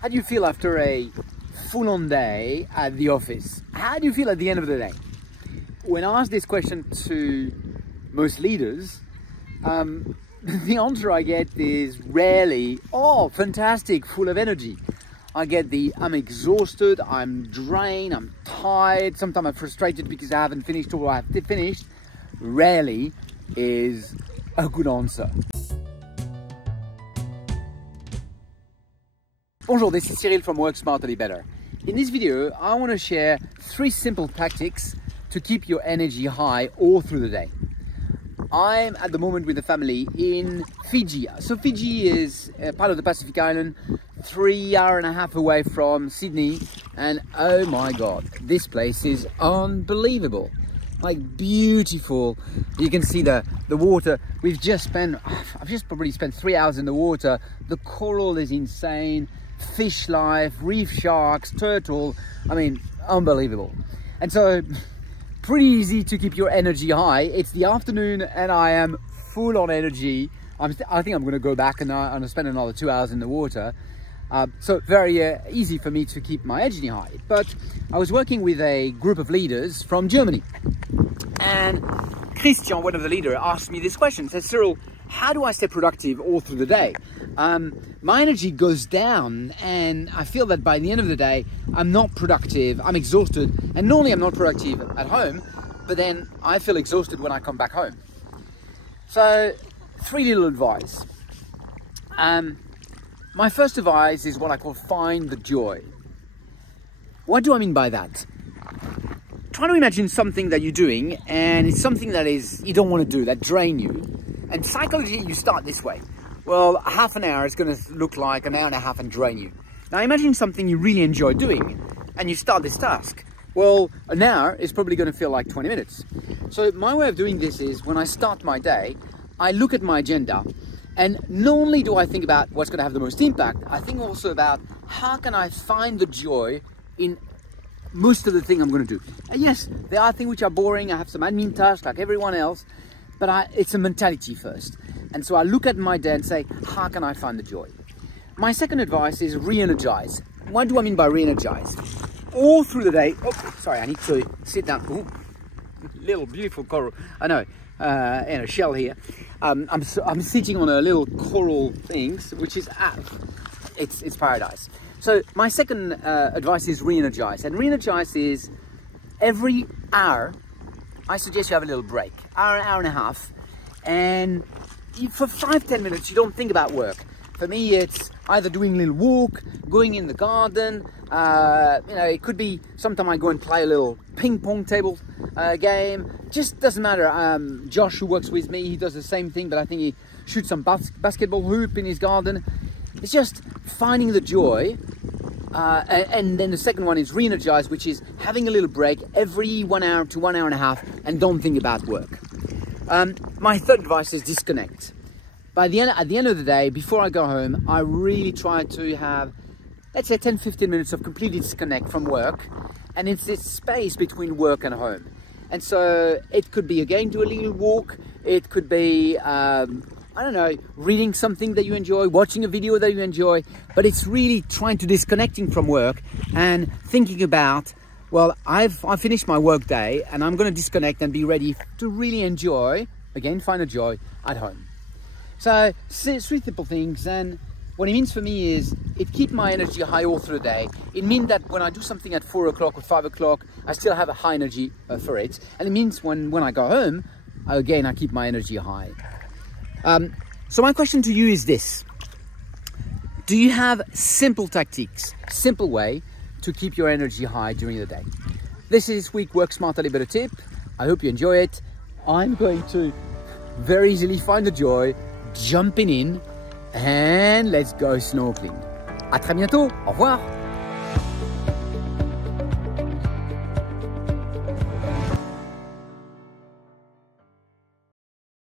How do you feel after a full-on day at the office? How do you feel at the end of the day? When I ask this question to most leaders, the answer I get is rarely, oh, fantastic, full of energy. I get the, I'm exhausted, I'm drained, I'm tired, sometimes I'm frustrated because I haven't finished or I have finished. Rarely is a good answer. Bonjour, this is Cyril from Work Smarter Better. In this video, I want to share 3 simple tactics to keep your energy high all through the day. I'm at the moment with the family in Fiji. So Fiji is part of the Pacific Island, 3.5 hours away from Sydney. And oh my God, this place is unbelievable. Like beautiful. You can see the water. I've just probably spent 3 hours in the water. The coral is insane. Fish life, reef sharks, turtle. I mean, unbelievable. And so pretty easy to keep your energy high. It's the afternoon and I am full on energy. I think I'm going to go back and spend another 2 hours in the water. So very easy for me to keep my energy high. But I was working with a group of leaders from Germany, and Christian, one of the leaders, asked me this question. He said, Cyril, how do I stay productive all through the day? My energy goes down and I feel that by the end of the day, I'm not productive, I'm exhausted. And normally I'm not productive at home, but then I feel exhausted when I come back home. So 3 little advice. My first advice is what I call find the joy. What do I mean by that? Try to imagine something that you're doing and it's something that you don't want to do, that drain you. And psychologically, you start this way. Well, half an hour is going to look like an hour and a half and drain you. Now imagine something you really enjoy doing and you start this task. Well, an hour is probably going to feel like 20 minutes. So my way of doing this is when I start my day, I look at my agenda and not only do I think about what's going to have the most impact, I think also about how can I find the joy in most of the thing I'm going to do. And yes, there are things which are boring. I have some admin tasks like everyone else, but it's a mentality first. And so I look at my day and say, how can I find the joy? My second advice is re-energize. What do I mean by re-energize? All through the day, oh, sorry, I need to sit down. Ooh, little beautiful coral. I know, in a shell here. I'm sitting on a little coral things, which is, it's paradise. So my second advice is re-energize. And re-energize is every hour, I suggest you have a little break, hour and a half, and for 5-10 minutes you don't think about work. For me, it's either doing a little walk, going in the garden. It could be sometime I go and play a little ping pong table game. Just doesn't matter. Josh, who works with me, he does the same thing, but I think he shoots some basketball hoop in his garden. It's just finding the joy. And then the second one is re-energize, which is having a little break every 1 hour to 1 hour and a half and don't think about work. My third advice is disconnect. At the end of the day, before I go home, I really try to have, let's say 10-15 minutes of complete disconnect from work, and it's this space between work and home. And so it could be, again, do a little walk. It could be, I don't know, reading something that you enjoy, watching a video that you enjoy, but it's really trying to disconnecting from work and thinking about, well, I've finished my work day and I'm going to disconnect and be ready to really enjoy, again, find a joy at home. So 3 simple things, and what it means for me is it keeps my energy high all through the day. It means that when I do something at 4 o'clock or 5 o'clock, I still have a high energy for it. And it means when I go home, again, I keep my energy high. So my question to you is this. Do you have simple tactics, simple way to keep your energy high during the day? This is this week Work Smarter Better tip. I hope you enjoy it. I'm going to very easily find the joy, jumping in, and let's go snorkeling. À très bientôt. Au revoir.